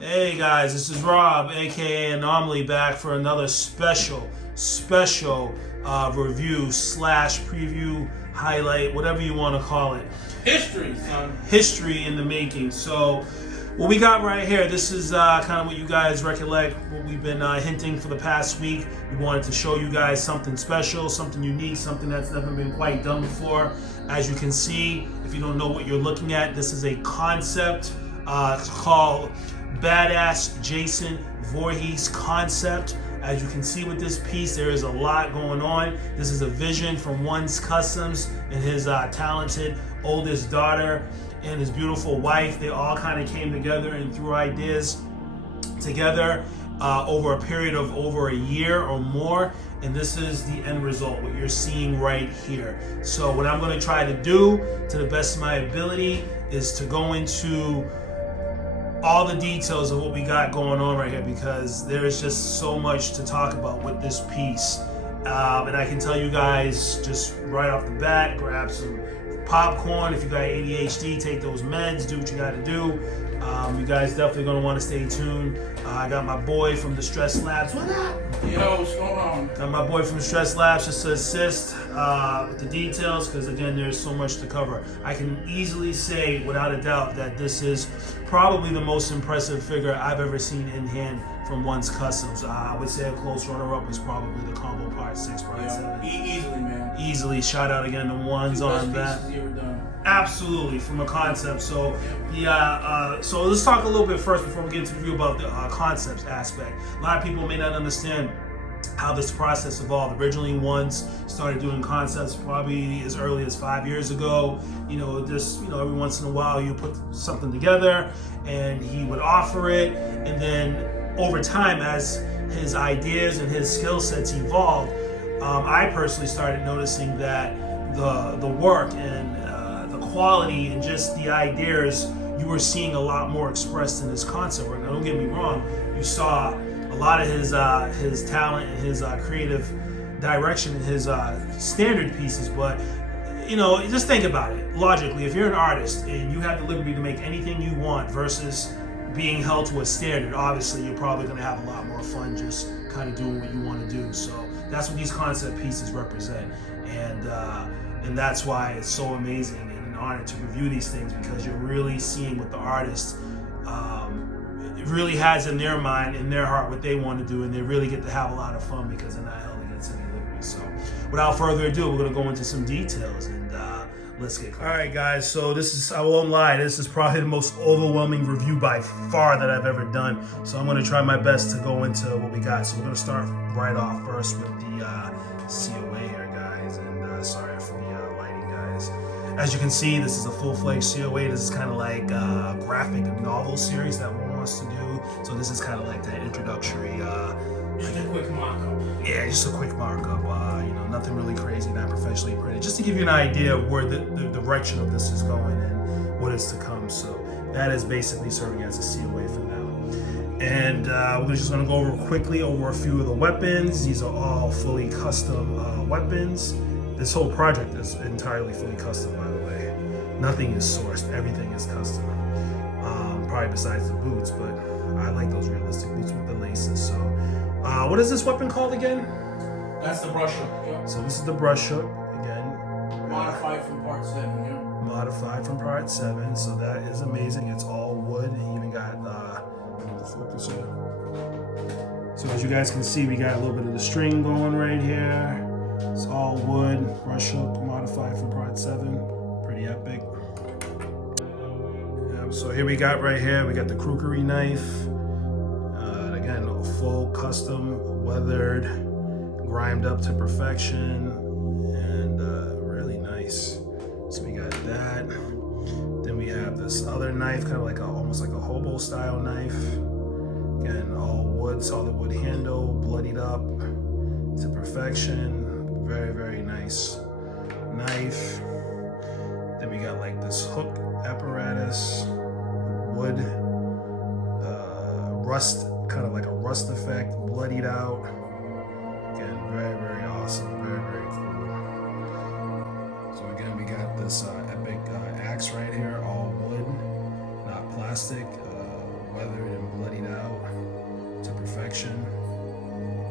Hey guys, this is Rob, aka Anomaly, back for another special review slash preview, highlight, whatever you want to call it. History, son. History in the making. So, what we got right here, this is kind of what you guys recollect, what we've been hinting for the past week. We wanted to show you guys something special, something unique, something that's never been quite done before. As you can see, if you don't know what you're looking at, this is a concept called Badass Jason Voorhees concept. As you can see with this piece, there is a lot going on. This is a vision from One's Customs and his talented oldest daughter and his beautiful wife. They all kind of came together and threw ideas together over a period of over a year or more. And this is the end result, what you're seeing right here. So what I'm going to try to do, to the best of my ability, is to go into all the details of what we got going on right here, because there is just so much to talk about with this piece. And I can tell you guys just right off the bat, grab some popcorn. If you got ADHD, take those meds, do what you got to do. You guys definitely going to want to stay tuned. I got my boy from the Stress Labs. What up? Yo, what's going on? Got my boy from the Stress Labs just to assist with the details, because again, there's so much to cover. I can easily say without a doubt that this is probably the most impressive figure I've ever seen in hand from One's Customs. I would say a close runner-up is probably the combo part 6, part 7. Easily, man. Easily. Shout out again to One's on that. You ever done. Absolutely, from a concept. So so let's talk a little bit first before we get into the review about the concepts aspect. A lot of people may not understand how this process evolved. Originally, One's started doing concepts probably as early as 5 years ago. Every once in a while you put something together and he would offer it, and then over time, as his ideas and his skill sets evolved, I personally started noticing that the work and the quality and just the ideas, you were seeing a lot more expressed in his concept work. Now, don't get me wrong, you saw a lot of his talent and his creative direction in his standard pieces, but just think about it logically. If you're an artist and you have the liberty to make anything you want versus being held to a standard, obviously you're probably going to have a lot more fun just kind of doing what you want to do. So that's what these concept pieces represent, and that's why it's so amazing and an honor to review these things, because you're really seeing what the artist really has in their mind, in their heart, what they want to do, and they really get to have a lot of fun because they're not held against any liberty. So without further ado, we're going to go into some details and let's get going. All right, guys, so I won't lie, this is probably the most overwhelming review by far that I've ever done. So I'm going to try my best to go into what we got. So we're going to start right off first with the COA here, guys, and sorry for the lighting, guys. As you can see, this is a full-fledged COA. This is kind of like a graphic novel series that one wants to do. So this is kind of like that introductory. Just a quick mock-up. Yeah, just a quick markup. Nothing really crazy, not professionally printed. Just to give you an idea of where the direction of this is going and what is to come. So that is basically serving as a COA for now. And we're just going to go over quickly over a few of the weapons. These are all fully custom weapons. This whole project is entirely fully custom, by the way. Nothing is sourced. Everything is custom. Probably besides the boots, but I like those realistic boots with the laces. So what is this weapon called again? That's the brush up. Yep. So this is the brush up again. Modified from part 7. Yeah. Modified from part 7. So that is amazing. It's all wood. And even got focus here. So as you guys can see, we got a little bit of the string going right here. It's all wood, brush up, modified from part 7. Pretty epic. So here we got right here, we got the crookery knife. Again, full custom, weathered, grimed up to perfection, and really nice. So we got that. Then we have this other knife, kind of like almost like a hobo style knife. Again, all wood, solid wood handle, bloodied up to perfection. Very, very nice knife. Then we got like this hook apparatus, wood, rust, kind of like a rust effect, bloodied out. Again, very, very awesome, very, very cool. So again, we got this epic axe right here, all wood, not plastic, weathered and bloodied action.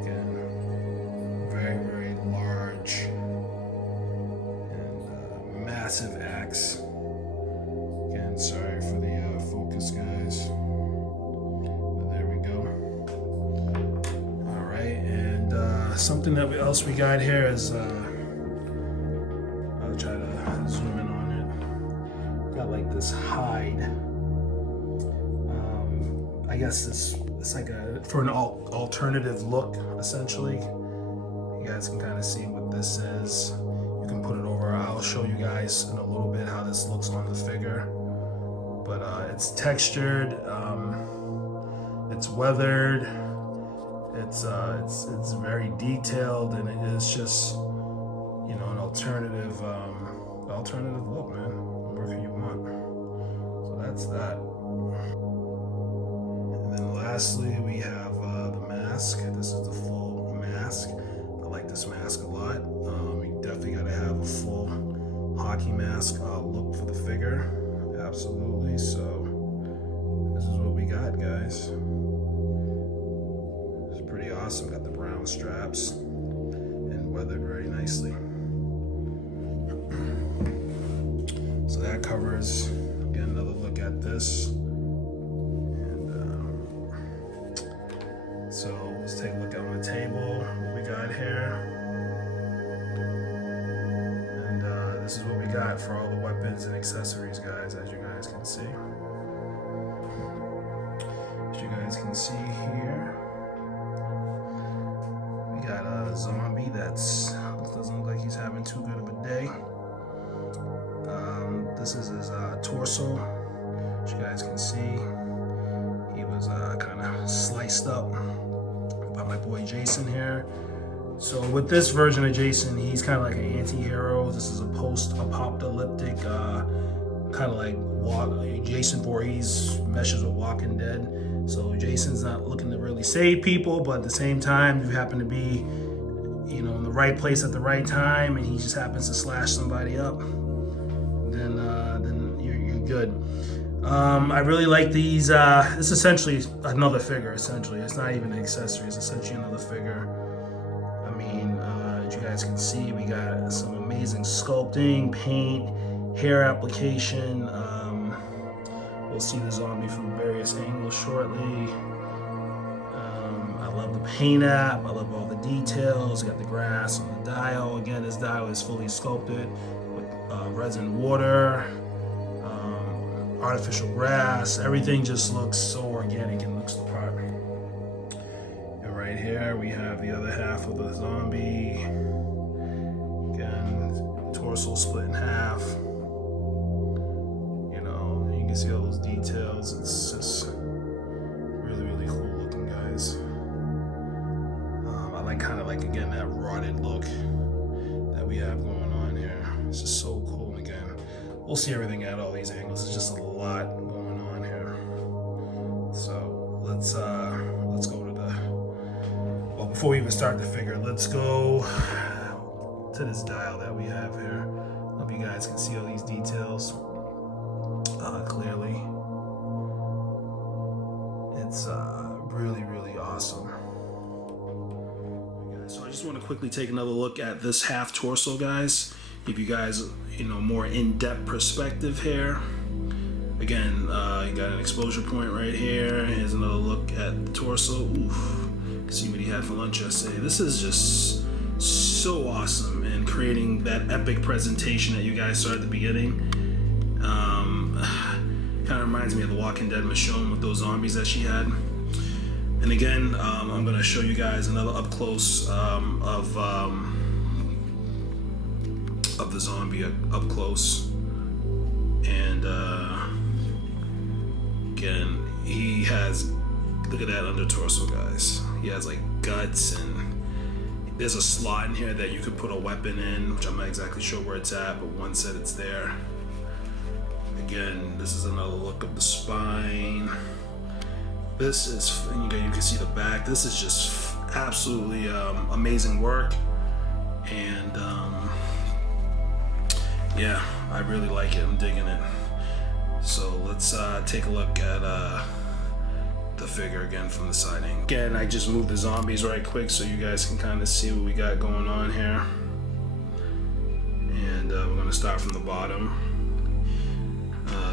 Again, very, very large and massive axe. Again, sorry for the focus, guys. But there we go. All right, and something else we got here is I'll try to zoom in on it. Got like this hide. I guess it's like for an alternative look, essentially. You guys can kind of see what this is. You can put it over. I'll show you guys in a little bit how this looks on the figure. But it's textured, it's weathered, it's very detailed, and it is just, you know, an alternative look, man. Whatever you want. So that's that. And then lastly, we have the mask. This is the full mask. I like this mask a lot. You definitely gotta have a full hockey mask look for the figure. Absolutely. So this is what we got, guys. It's pretty awesome. Got the brown straps and weathered very nicely. So that covers, again, another look at this. And so let's take a look on the table, what we got here. And this is what we got for all the weapons and accessories, guys, as you guys can see. As you guys can see here, we got a zombie that doesn't look like he's having too good of a day. This is his torso. As you guys can see, he was kind of sliced up by my boy Jason here. So with this version of Jason, he's kind of like an anti-hero. This is a post-apocalyptic, kind of like Jason Voorhees meshes with Walking Dead. So Jason's not looking to really save people, but at the same time, you happen to be, you know, in the right place at the right time, and he just happens to slash somebody up. Then you're good. I really like these. This is essentially another figure. Essentially, it's not even an accessory. It's essentially another figure. I mean, as you guys can see, we got some amazing sculpting, paint, hair application. We'll see the zombie from various angles shortly. I love the paint app. I love all the details. You got the grass on the dial. Again, this dial is fully sculpted with resin water, artificial grass. Everything just looks so organic and looks the part. And right here we have the other half of the zombie. Again, torso split in half. You know, you can see all those details. It's just really, really cool looking, guys. I like kind of like, again, that rotted look that we have going on here. It's just so cool. And again, we'll see everything at all these angles. It's just a lot going on here. So let's go to the, well, before we even start the figure, let's go to this dial that we have here. Hope you guys can see all these details clearly. It's really, really awesome. So I just want to quickly take another look at this half torso, guys. Give you guys, you know, more in-depth perspective here. Again, you got an exposure point right here. Here's another look at the torso. Oof. See what he had for lunch yesterday. This is just so awesome, and creating that epic presentation that you guys saw at the beginning. Kind of reminds me of the Walking Dead Michonne with those zombies that she had. And again, I'm going to show you guys another up close of the zombie up close. And again, he has, look at that under torso, guys. He has like guts, and there's a slot in here that you could put a weapon in, which I'm not exactly sure where it's at, but one said it's there. Again, this is another look of the spine. This is, you can see the back. This is just absolutely amazing work, and yeah, I really like it. I'm digging it. So let's take a look at the figure again from the side angle. Again, I just moved the zombies right quick so you guys can kind of see what we got going on here. And we're gonna start from the bottom.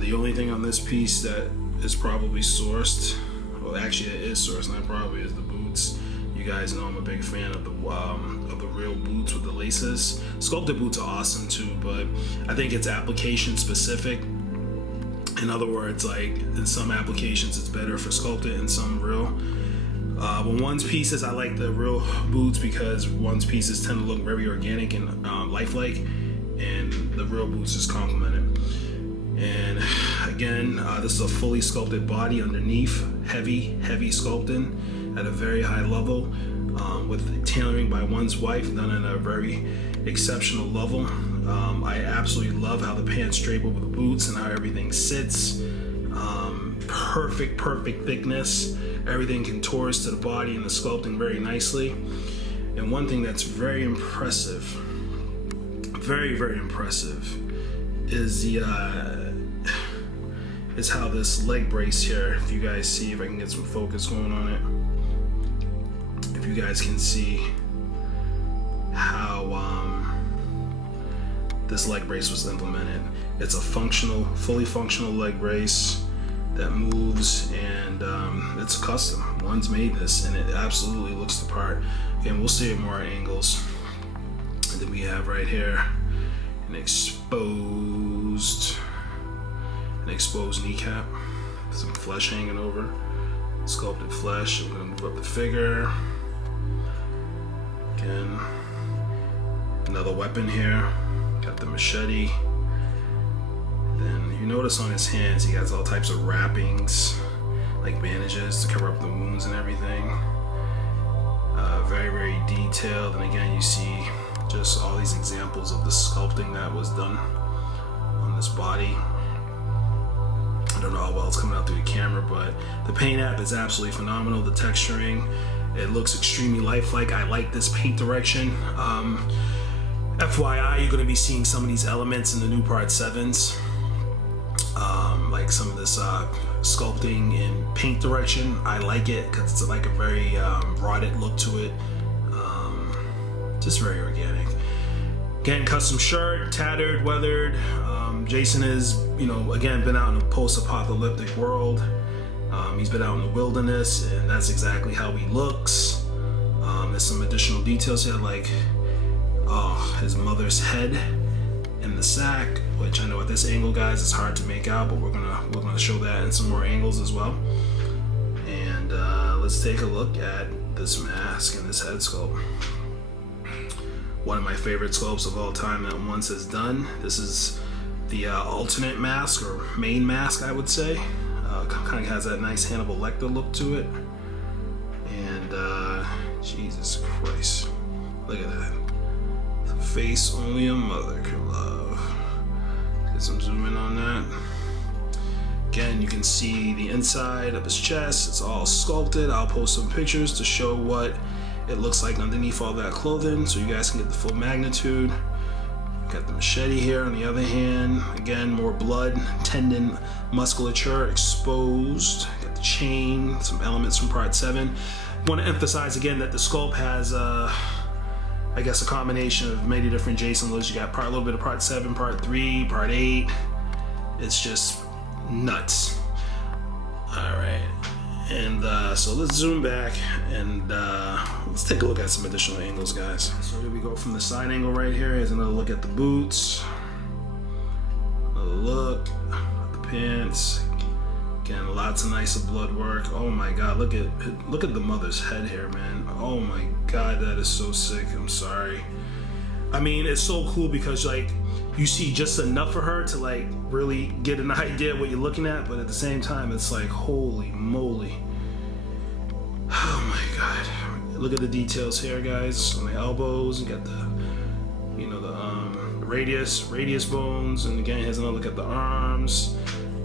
The only thing on this piece that is probably sourced, well actually it is sourced, not probably, is the boots. You guys know I'm a big fan of the real boots with the laces. Sculpted boots are awesome too, but I think it's application specific. In other words, like in some applications it's better for sculpted and some real. When one's pieces, I like the real boots because one's pieces tend to look very organic and lifelike, and the real boots just complement it. And again, this is a fully sculpted body underneath, heavy sculpting at a very high level, with tailoring by one's wife done at a very exceptional level. I absolutely love how the pants drape over the boots and how everything sits. Perfect thickness. Everything contours to the body and the sculpting very nicely. And one thing that's very impressive, very impressive, is is how this leg brace here, if you guys see, if I can get some focus going on it, if you guys can see how this leg brace was implemented. It's a fully functional leg brace that moves, and it's custom. One's made this and it absolutely looks the part. Again, we'll see it more at angles. And then we have right here an exposed kneecap, some flesh hanging over, sculpted flesh. I'm gonna move up the figure. Again, another weapon here, got the machete. Then you notice on his hands he has all types of wrappings, like bandages to cover up the wounds and everything. Very detailed, and again you see just all these examples of the sculpting that was done on this body. I don't know how well it's coming out through the camera, but the paint app is absolutely phenomenal. The texturing, it looks extremely lifelike. I like this paint direction. FYI, you're going to be seeing some of these elements in the new Part 7s. Like some of this sculpting and paint direction. I like it because it's like a very rotted look to it. Just very organic. Again, custom shirt, tattered, weathered. Jason has, again, been out in a post-apocalyptic world. He's been out in the wilderness, and that's exactly how he looks. There's some additional details here, like his mother's head in the sack, which I know at this angle, guys, it's hard to make out, but we're gonna show that in some more angles as well. And let's take a look at this mask and this head sculpt. One of my favorite sculpts of all time that Once has done. This is the alternate mask, or main mask, I would say. Kind of has that nice Hannibal Lecter look to it. And Jesus Christ, look at that. The face only a mother could love. Get some zoom in on that. Again, you can see the inside of his chest. It's all sculpted. I'll post some pictures to show what it looks like underneath all that clothing, so you guys can get the full magnitude. Got the machete here on the other hand. Again, more blood, tendon, musculature exposed. Got the chain, some elements from Part 7. Want to emphasize again that the sculpt has, I guess, a combination of many different Jason looks. You got a little bit of Part 7, Part 3, Part 8. It's just nuts. All right. And so let's zoom back and let's take a look at some additional angles, guys. So here we go from the side angle right here. Here's another look at the boots. Another look at the pants. Again, lots of nice blood work. Oh my God, look at the mother's head here, man. Oh my God, that is so sick. I'm sorry. I mean, it's so cool because like you see just enough of her to like really get an idea of what you're looking at, but at the same time it's like, holy moly. Oh my God. Look at the details here, guys, on the elbows. You got the radius bones, and again, here's another look at the arms.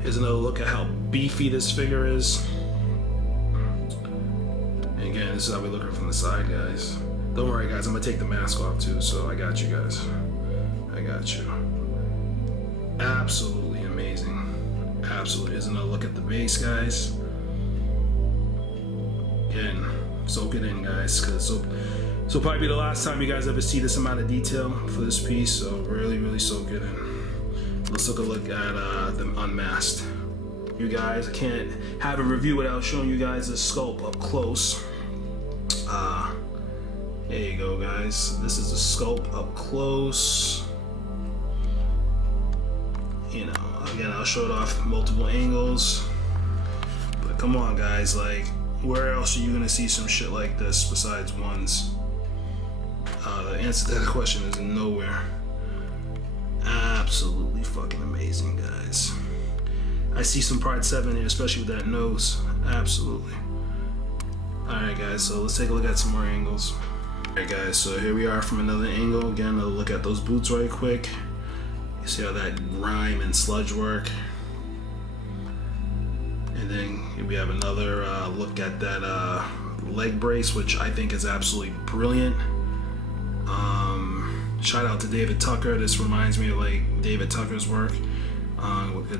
Here's another look at how beefy this figure is. And again, this is how we look at it from the side, guys. Don't worry, guys, I'm gonna take the mask off too, so I got you guys. I got you. Absolutely amazing. Absolutely. Here's another look at the base, guys. Again, soak it in, guys, because so probably be the last time you guys ever see this amount of detail for this piece. So really, really soak it in. Let's take a look at them unmasked. You guys, I can't have a review without showing you guys this sculpt up close. There you go, guys. This is the sculpt up close. You know, again, I'll show it off multiple angles. But come on, guys, like, where else are you gonna see some shit like this besides ones? The answer to that question is nowhere. Absolutely fucking amazing, guys. I see some Part 7 here, especially with that nose. Absolutely. Alright, guys, so let's take a look at some more angles. Alright, guys, so here we are from another angle. Again, another look at those boots right quick. You see how that grime and sludge work. And then we have another look at that leg brace, which I think is absolutely brilliant. Shout out to David Tucker. This reminds me of like David Tucker's work.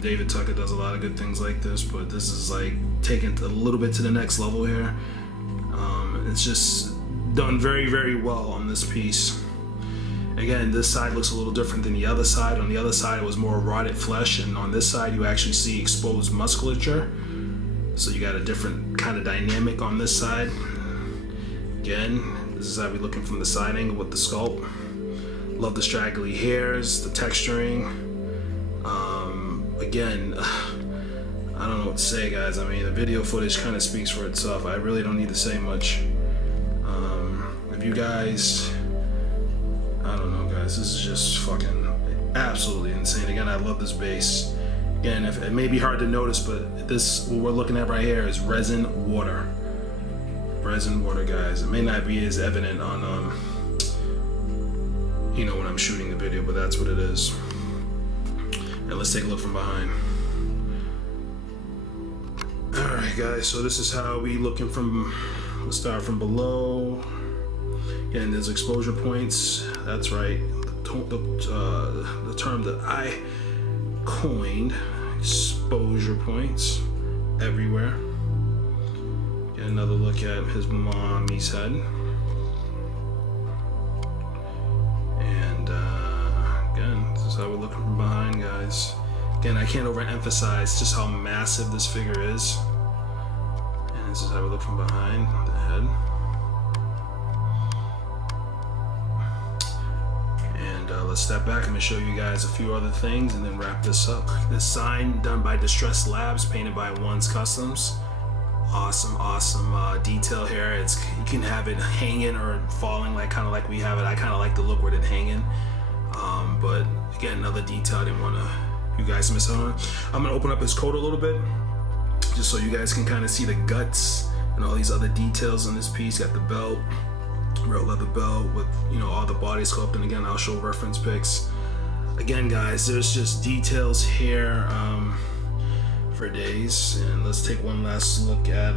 David Tucker does a lot of good things like this, but this is like taken a little bit to the next level here. It's just done very, very well on this piece. Again, this side looks a little different than the other side. On the other side, it was more rotted flesh, and on this side, you actually see exposed musculature. So you got a different kind of dynamic on this side. Again, this is how we're looking from the side angle with the sculpt. Love the straggly hairs, the texturing. Again, I don't know what to say, guys. I mean, the video footage kind of speaks for itself. I really don't need to say much. If you guys, I don't know, guys, this is just fucking absolutely insane. Again, I love this base. Again, if it may be hard to notice, but this, what we're looking at right here is resin water. Resin water, guys. It may not be as evident on, you know, when I'm shooting the video, but that's what it is. And let's take a look from behind. Alright, guys, so this is how we looking from, let's start from below. Again, there's exposure points. That's right. The term that I coined, exposure points everywhere. Get another look at his mommy's head. And again, this is how we're looking from behind, guys. Again, I can't overemphasize just how massive this figure is. And this is how we look from behind the head. Let's step back. I'm going to show you guys a few other things and then wrap this up. This sign done by Distress Labs, painted by One's Customs. Awesome, awesome detail here. You can have it hanging or falling, like kind of like we have it. I kind of like the look with it hanging. But again, another detail I didn't want you guys to miss out on. I'm going to open up his coat a little bit, just so you guys can kind of see the guts and all these other details on this piece. Got the belt. Real leather belt with, you know, all the body sculpt, and again, I'll show reference pics. Again, guys, there's just details here for days. And let's take one last look at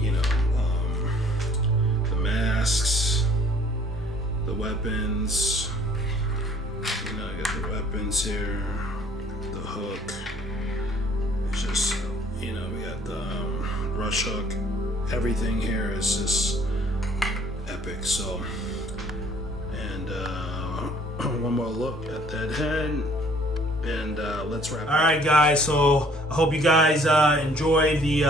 you know, the masks, the weapons. You know, I got the weapons here, the hook. It's just, you know, we got the brush hook. Everything here is just epic. So, and one more look at that head, and let's wrap. All right, guys. So I hope you guys enjoy the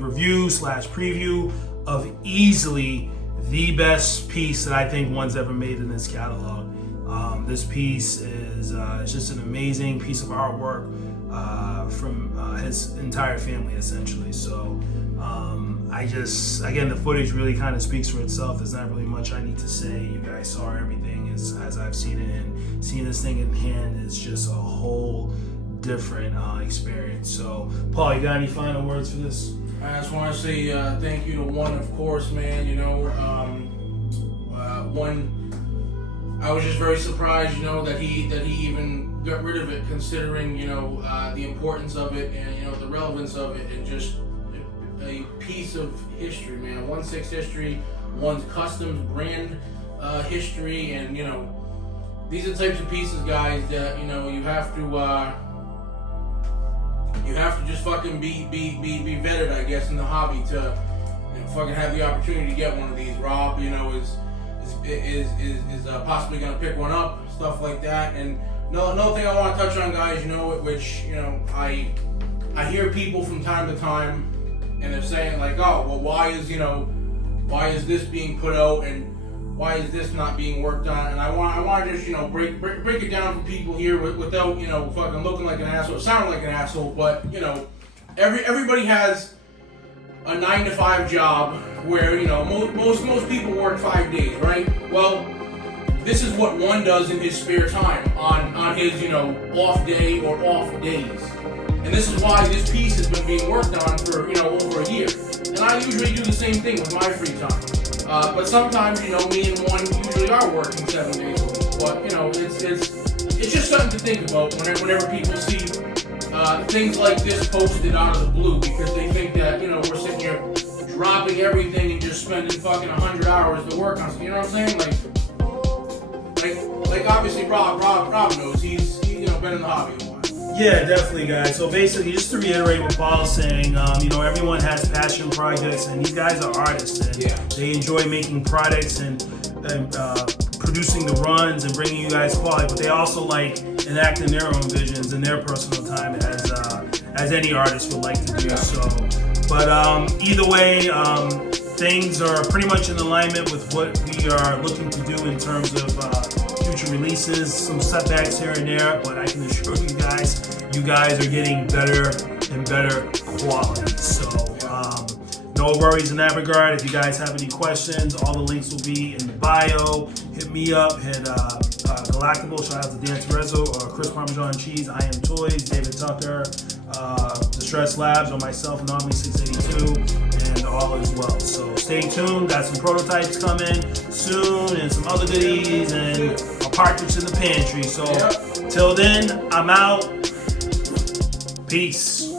review slash preview of easly the best piece that I think One's ever made in this catalog. This piece is just an amazing piece of artwork from his entire family, essentially. So. Again, the footage really kind of speaks for itself. There's not really much I need to say. You guys saw everything as I've seen it, and seeing this thing in hand is just a whole different experience. So, Paul, you got any final words for this? I just want to say thank you to One, of course, man. You know, One, I was just very surprised, you know, that he even got rid of it, considering, you know, the importance of it and, you know, the relevance of it, and just a piece of history, man. 1/6 history, One's Customs brand history, and, you know, these are the types of pieces, guys, that, you know, you have to you have to just fucking be vetted, I guess, in the hobby to fucking have the opportunity to get one of these. Rob, is possibly gonna pick one up, stuff like that. And another thing I want to touch on, guys, which I hear people from time to time, and they're saying like, oh, well, why is this being put out, and why is this not being worked on? And I want to just break it down for people here without fucking looking like an asshole, sounding like an asshole. But everybody has a 9-to-5 job where most people work 5 days, right? Well, this is what one does in his spare time on his off day or off days, and this is why this piece has been being worked on for over a year. And I usually do the same thing with my free time. But sometimes, me and one usually are working 7 days a week. But, it's just something to think about whenever people see things like this posted out of the blue, because they think that, we're sitting here dropping everything and just spending fucking 100 hours to work on something. You know what I'm saying? Like obviously Rob knows. He's been in the hobby a while. Yeah, definitely, guys. So basically, just to reiterate what Paul's saying, everyone has passion projects, and these guys are artists, and they enjoy making products and producing the runs and bringing you guys quality. But they also like enacting their own visions in their personal time, as any artist would like to do. So, but either way, things are pretty much in alignment with what we are looking to do in terms of future releases. Some setbacks here and there, but I can assure you guys are getting better and better quality. So no worries in that regard. If you guys have any questions, all the links will be in the bio. Hit me up. Hit Galactable. Shout out to Dan Terezzo, Chris Parmesan Cheese, I Am Toys, David Tucker, Distress Labs, or myself, Nami682, and all as well. So stay tuned. Got some prototypes coming soon, and some other goodies, and a partridge in the pantry. So till then, I'm out. Peace.